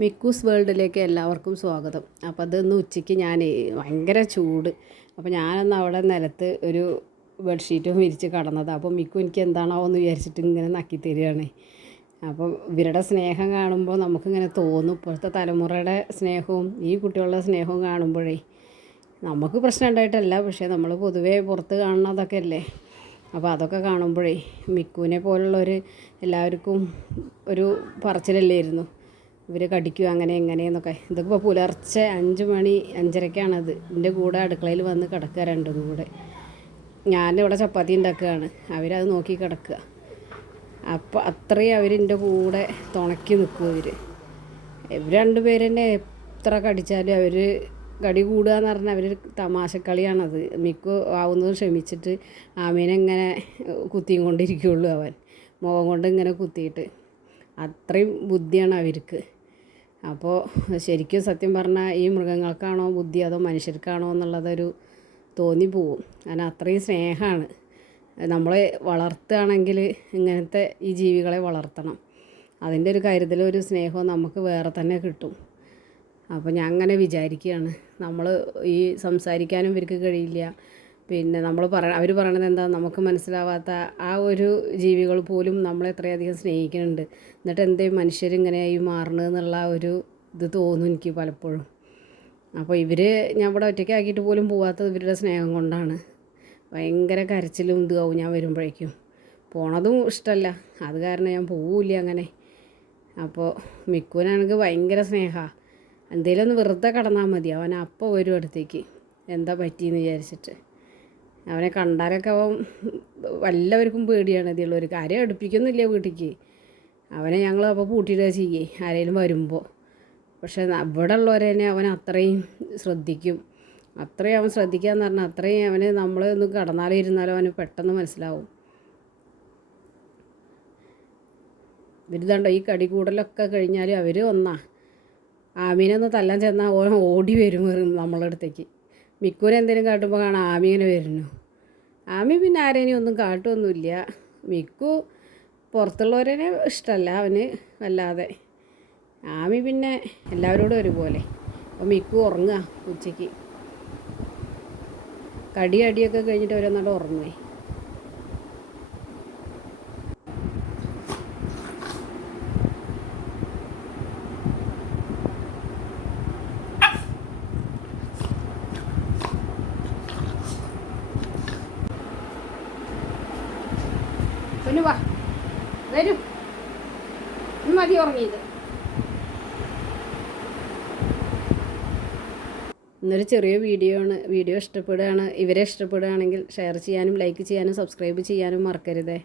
മിക്കൂസ് വേൾഡിലേക്ക് എല്ലാവർക്കും സ്വാഗതം. അപ്പോൾ അതൊന്ന് ഉച്ചയ്ക്ക് ഞാൻ ഭയങ്കര ചൂട്. അപ്പോൾ ഞാനൊന്ന് അവിടെ നിലത്ത് ഒരു ബെഡ്ഷീറ്റും വിരിച്ച് കടന്നത്. അപ്പോൾ മിക്കു എനിക്ക് എന്താണോ എന്ന് വിചാരിച്ചിട്ട് ഇങ്ങനെ നക്കി തരികയാണ്. അപ്പം ഇവരുടെ സ്നേഹം കാണുമ്പോൾ നമുക്കിങ്ങനെ തോന്നും. ഇപ്പോഴത്തെ തലമുറയുടെ സ്നേഹവും ഈ കുട്ടികളുടെ സ്നേഹവും കാണുമ്പോഴേ നമുക്ക് പ്രശ്നം ഉണ്ടായിട്ടല്ല. പക്ഷേ നമ്മൾ പൊതുവേ പുറത്ത് കാണുന്നതൊക്കെ അല്ലേ? അപ്പോൾ അതൊക്കെ കാണുമ്പോഴേ മിക്കുവിനെ പോലുള്ളവർ എല്ലാവർക്കും ഒരു പറച്ചിലല്ലായിരുന്നു ഇവർ കടിക്കും അങ്ങനെ എങ്ങനെയെന്നൊക്കെ ഇതൊക്കെ പുലർച്ചെ അഞ്ച് മണി അഞ്ചരക്കാണത്. എന്റെ കൂടെ അടുക്കളയിൽ വന്ന് കിടക്കുക രണ്ടും കൂടെ. ഞാനിവിടെ ചപ്പാത്തി ഉണ്ടാക്കുകയാണ് അവരത് നോക്കി കിടക്കുക. അപ്പോൾ അത്രയും അവരെന്റെ കൂടെ തുണക്കി നിൽക്കും അവർ ഇവർ രണ്ടുപേരെന്നെ എത്ര കടിച്ചാലും അവർ കടി കൂടുക എന്ന് പറഞ്ഞാൽ അവർ തമാശക്കളിയാണത്. മിക്ക ആവുന്നതും ക്ഷമിച്ചിട്ട് ആമീനെങ്ങനെ കുത്തിയും കൊണ്ടിരിക്കുകയുള്ളൂ അവൻ. മുഖം കൊണ്ട് ഇങ്ങനെ കുത്തിയിട്ട്. അത്രയും ബുദ്ധിയാണ് അവർക്ക്. അപ്പോൾ ശരിക്കും സത്യം പറഞ്ഞാൽ ഈ മൃഗങ്ങൾക്കാണോ ബുദ്ധി അതോ മനുഷ്യർക്കാണോ എന്നുള്ളതൊരു തോന്നിപ്പോവും. കാരണം അത്രയും സ്നേഹമാണ് നമ്മളെ വളർത്തുകയാണെങ്കിൽ ഇങ്ങനത്തെ ഈ ജീവികളെ വളർത്തണം. അതിന്റെ ഒരു കരുതലും ഒരു സ്നേഹവും നമുക്ക് വേറെ തന്നെ കിട്ടും. അപ്പോൾ ഞാൻ അങ്ങനെ വിചാരിക്കുകയാണ്. നമ്മൾ ഈ സംസാരിക്കാനും ഇവർക്ക് കഴിയില്ല. പിന്നെ നമ്മൾ പറ അവർ പറയണത് എന്താ? നമുക്ക് മനസ്സിലാവാത്ത ആ ഒരു ജീവികൾ പോലും നമ്മളെ എത്രയധികം സ്നേഹിക്കുന്നുണ്ട്. എന്നിട്ട് എന്തേ മനുഷ്യരിങ്ങനെയായി മാറണമെന്നുള്ള ഒരു ഇത് തോന്നും എനിക്ക് പലപ്പോഴും. അപ്പോൾ ഇവർ ഞാൻ ഇവിടെ ഒറ്റയ്ക്കാക്കിയിട്ട് പോലും പോവാത്തത് ഇവരുടെ സ്നേഹം കൊണ്ടാണ്. ഭയങ്കര കരച്ചിലും ഇതാവും ഞാൻ വരുമ്പോഴേക്കും. പോണതും ഇഷ്ടമല്ല അത് കാരണം ഞാൻ പോവില്ല അങ്ങനെ. അപ്പോൾ മിക്കുവിനാണെങ്കിൽ ഭയങ്കര സ്നേഹമാണ് എന്തേലും ഒന്ന് വെറുതെ കടന്നാൽ മതി. അവൻ അപ്പോൾ വരും അടുത്തേക്ക്. എന്താ പറ്റിയെന്ന് വിചാരിച്ചിട്ട്. അവനെ കണ്ടാലൊക്കെ അവൻ വല്ലവർക്കും പേടിയാണ് ഇതിലുള്ള ഒരു കാര്യം അടുപ്പിക്കൊന്നുമില്ല വീട്ടിലേക്ക് അവനെ ഞങ്ങൾ അപ്പോൾ പൂട്ടിയിടുക ചെയ്യേ ആരെങ്കിലും വരുമ്പോൾ. പക്ഷേ ഇവിടെ ഉള്ളവരെ തന്നെ അവൻ അത്രയും ശ്രദ്ധിക്കും. അത്രയും അവൻ ശ്രദ്ധിക്കുക എന്ന് പറഞ്ഞാൽ അത്രയും അവന് നമ്മൾ ഒന്ന് കടന്നാലും ഇരുന്നാലും അവന് പെട്ടെന്ന് മനസ്സിലാവും. ഇവരിതാണ്ടോ ഈ കടികൂടലൊക്കെ കഴിഞ്ഞാൽ അവർ ഒന്നാ ആമീനൊന്ന് തല്ലാൻ ചെന്നാൽ ഓടി വരും വെറും നമ്മളെ അടുത്തേക്ക്. മിക്കൂനെ എന്തെങ്കിലും കാട്ടുമ്പോൾ കാണാം ആമീനെ വരുന്നു. ആമി പിന്നെ ആരേനെയും ഒന്നും കാട്ടുമൊന്നുമില്ല മിക്കു പുറത്തുള്ളവരെ ഇഷ്ടമല്ല അവന് വല്ലാതെ ആമി പിന്നെ എല്ലാവരോടും ഒരുപോലെ. അപ്പോൾ മിക്കു ഉറങ്ങുക ഉച്ചയ്ക്ക് കടി അടിയൊക്കെ കഴിഞ്ഞിട്ട് അവരൊന്നാണ്ട് ഉറങ്ങുവേ. പിന്നെ വാ. വരൂ. മതി ഉറങ്ങിയത്. ഇന്നൊരു ചെറിയ വീഡിയോ ആണ്. വീഡിയോ ഇഷ്ടപ്പെടുകയാണ് ഇവരെ ഇഷ്ടപ്പെടുകയാണെങ്കിൽ ഷെയർ ചെയ്യാനും ലൈക്ക് ചെയ്യാനും സബ്സ്ക്രൈബ് ചെയ്യാനും മറക്കരുതേ.